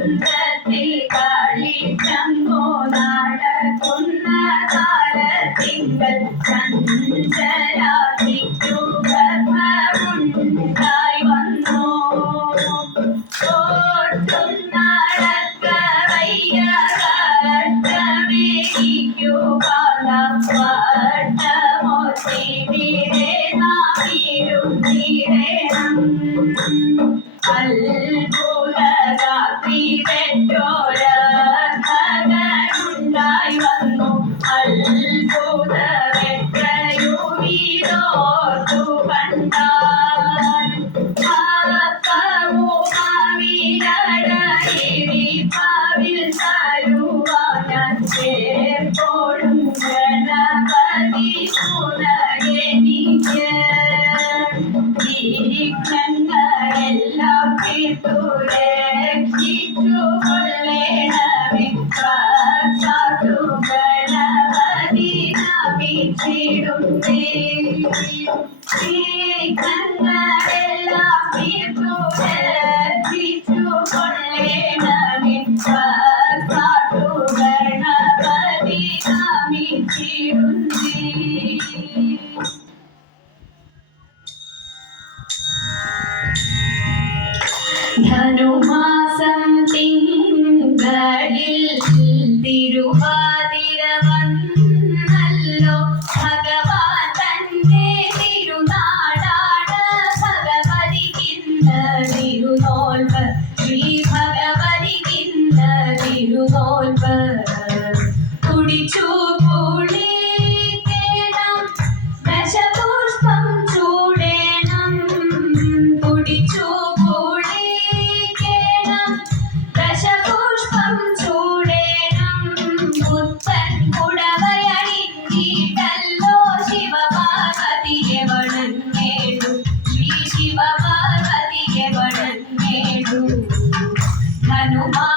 ചന്ദ്രത്തിൽ കളിച്ചങ്ങോ നടക്കുന്ന കാലത്തിങ്കൽ ചഞ്ചലാക്കിക്കു ഗർഭമുണ്ടായി വന്നു. ഓട്ടും നടക്ക വയ്യ കഷ്ടമേകിക്കു പാലമൊത്തിവിരെ നാമിരുന്നിരേണം. അത്ഭുതരാത്രി പെറ്റോരണ്ടായി വന്നു. അത്ഭുതമെത്രയുമിതോർത്തു കണ്ടാൽ ഭാവിൽ തരുവാൻ ചേർപ്പോഴും ഗണപതി സുതയെനിക്ക് വിഘ്നങ്ങളെല്ലാം തീർത്തു രക്ഷിച്ചു കൊള്ളേണമേ. സാക്ഷാത്തു ഗണപതി നമിച്ചിടുന്നേ. വിഘ്നങ്ങളെല്ലാം തീർത്തു രക്ഷിച്ചു കൊള്ളേണമേ. സാക്ഷാത്തു ഗണപതി നമിച്ചിടുന്നേ. ധനുമാസം തിങ്കളിൽ തിരുവാതിര വന്നല്ലോ. ഭഗവാൻ തന്റെ തിരുനാടാണ് ഭഗവതിക്കിന്ന തിരുനോൽപ്പ്. ശ്രീ ഭഗവതിക്കിന്ന തിരുനോൽപ്പ്. കുടിച്ചു കുളിക്കണം ദശപുഷ്പം ചൂടേണം. കുടിച്ചു ദശപുഷ്പം ചൂടേണം. പുത്തൻ പുടവയണിഞ്ഞിട്ടല്ലോ ശിവപാർവതിയെ വണങ്ങേണ്ടു. ശ്രീ ശിവപാർവതിയെ വണങ്ങേണ്ടു. ഹനുമാൻ